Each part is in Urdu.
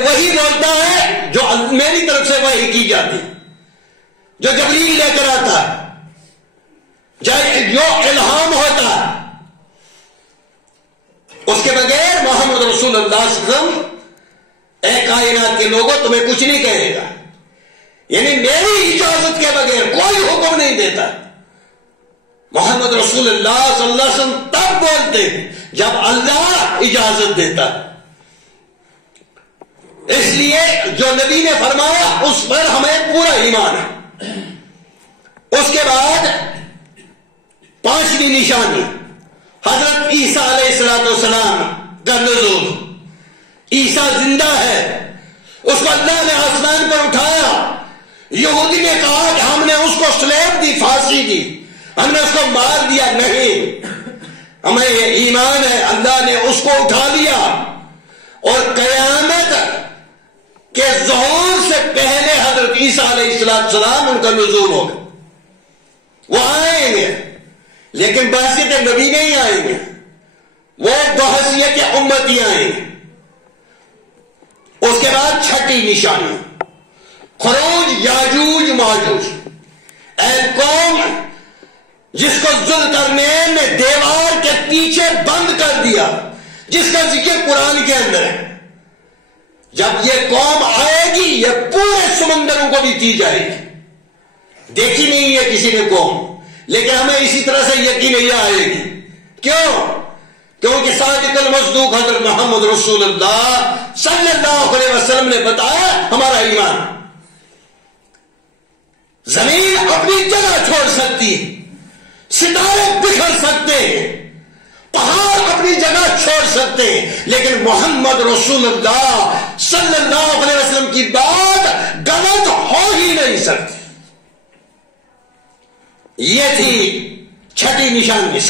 وہی بولتا ہے جو میری طرف سے وحی کی جاتی، جو جبریل لے کر آتا ہے، جو الہام ہوتا ہے، اس کے بغیر محمد رسول اللہ صلی اللہ علیہ وسلم اے کائنات کے لوگوں تمہیں کچھ نہیں کہے گا، یعنی میری اجازت کے بغیر کوئی حکم نہیں دیتا۔ محمد رسول اللہ صلی اللہ علیہ وسلم تب بولتے ہیں جب اللہ اجازت دیتا ہے۔ اس لیے جو نبی نے فرمایا اس پر ہمیں پورا ایمان ہے۔ اس کے بعد پانچویں نشانی حضرت عیسیٰ علیہ السلام کا نزول۔ عیسیٰ زندہ ہے، اس کو اللہ نے آسمان پر اٹھایا۔ یہودی نے کہا کہ ہم نے اس کو سلیب دی، پھانسی دی، ہم نے اس کو مار دیا۔ نہیں، ہمیں یہ ایمان ہے اللہ نے اس کو اٹھا لیا، اور قیامت کے ظہور سے پہلے حضرت عیسیٰ علیہ السلام ان کا نزول ہوگا۔ وہ آئیں گے لیکن بحثیت نبی نہیں آئیں گے، وہ بحثیت امتی آئیں گے۔ اس کے بعد چھٹی نشانی خروج یاجوج ماجوج۔ اے قوم جس کو ذوالقرنین نے دیوار کے پیچھے بند کر دیا، جس کا ذکر قرآن کے اندر ہے، جب یہ قوم آئے گی یہ پورے سمندروں کو بھی دی جائے گی۔ دیکھی نہیں ہے کسی نے قوم، لیکن ہمیں اسی طرح سے یقین یہ آئے گی۔ کیوں؟ کیونکہ صادق المصدوق حضرت محمد رسول اللہ صلی اللہ علیہ وسلم نے بتایا ہمارا ایمان۔ زمین اپنی جگہ چھوڑ سکتی ہے، ستارے بکھر سکتے ہیں، پہاڑ اپنی جگہ چھوڑ سکتے ہیں، لیکن محمد رسول اللہ صلی اللہ علیہ وسلم کی بات غلط ہو ہی نہیں سکتی۔ یہ تھی چھٹی نشانی۔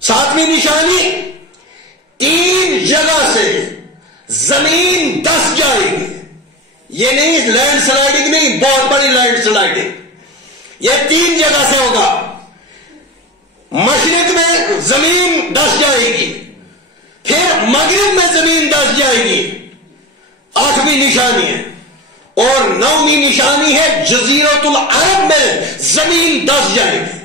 ساتویں نشانی، 3 جگہ سے زمین دس جائے گی۔ یہ نہیں لینڈ سلائڈنگ، نہیں بہت بڑی لینڈ سلائڈنگ، یہ 3 جگہ سے ہوگا۔ مشرق میں زمین دس جائے گی، پھر مغرب میں زمین دس جائے گی۔ 8ویں نشانی ہے، اور 9ویں نشانی ہے جزیرۃ العرب میں زمین دس جائے گی۔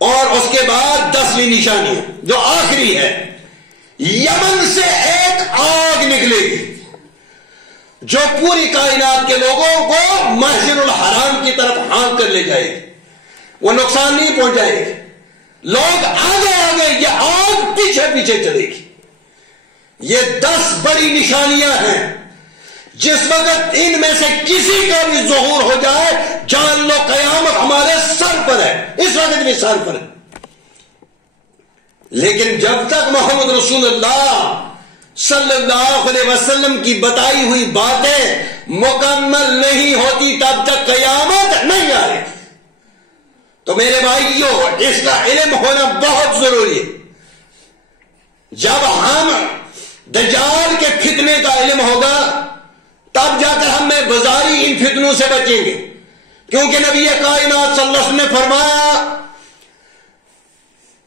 اور اس کے بعد 10ویں نشانی جو آخری ہے، یمن سے ایک آگ نکلے گی جو پوری کائنات کے لوگوں کو مسجد الحرام کی طرف ہانک کر لے جائے گی۔ وہ نقصان نہیں پہنچائے گی، لوگ آگے آگے، یہ آگ پیچھے پیچھے چلے گی۔ یہ 10 بڑی نشانیاں ہیں، جس وقت ان میں سے کسی کا بھی ظہور ہو جائے جان لو قیامت ہمارے سر پر ہے، اس وقت بھی سر پر ہے۔ لیکن جب تک محمد رسول اللہ صلی اللہ علیہ وسلم کی بتائی ہوئی باتیں مکمل نہیں ہوتی تب تک قیامت نہیں آئے گی۔ تو میرے بھائیوں، اس کا علم ہونا بہت ضروری ہے۔ جب ہم دجال کے فتنے کا علم ہوگا تب جا کر ہم بازاری ان فتنوں سے بچیں گے، کیونکہ نبی کائنات صلی اللہ علیہ وسلم نے فرمایا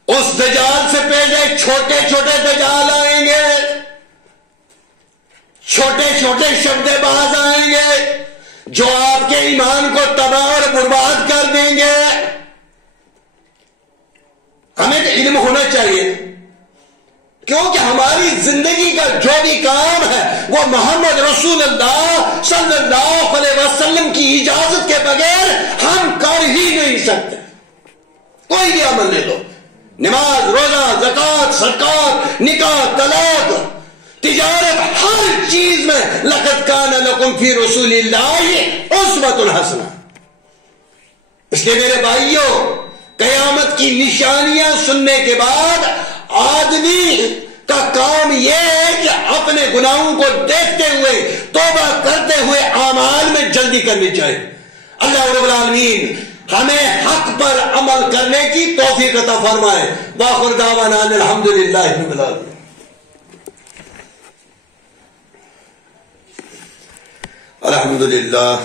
اس دجال سے پہلے چھوٹے چھوٹے دجال آئیں گے، چھوٹے چھوٹے شبد باز آئیں گے جو آپ کے ایمان کو تباہ اور برباد کر دیں گے۔ ہمیں تو علم ہونا چاہیے، کیونکہ ہماری زندگی کا جو بھی کام ہے وہ محمد رسول اللہ صلی اللہ علیہ وسلم کی اجازت کے بغیر ہم کر ہی نہیں سکتے۔ کوئی بھی عمل لے لو، نماز، روزہ، زکوٰۃ، صدقات، نکاح، طلاق، تجارت، ہر چیز میں لقد کان لکم فی رسول اللہ اسوۃ حسنہ۔ اس لیے میرے بھائیوں، قیامت کی نشانیاں سننے کے بعد آدمی کا کام یہ ہے کہ اپنے گناہوں کو دیکھتے ہوئے توبہ کرتے ہوئے اعمال میں جلدی کرنی چاہیے۔ اللہ رب العالمین ہمیں حق پر عمل کرنے کی توفیق عطا فرمائے۔ وآخر دعوانا ان الحمدللہ رب العالمین۔ الحمدللہ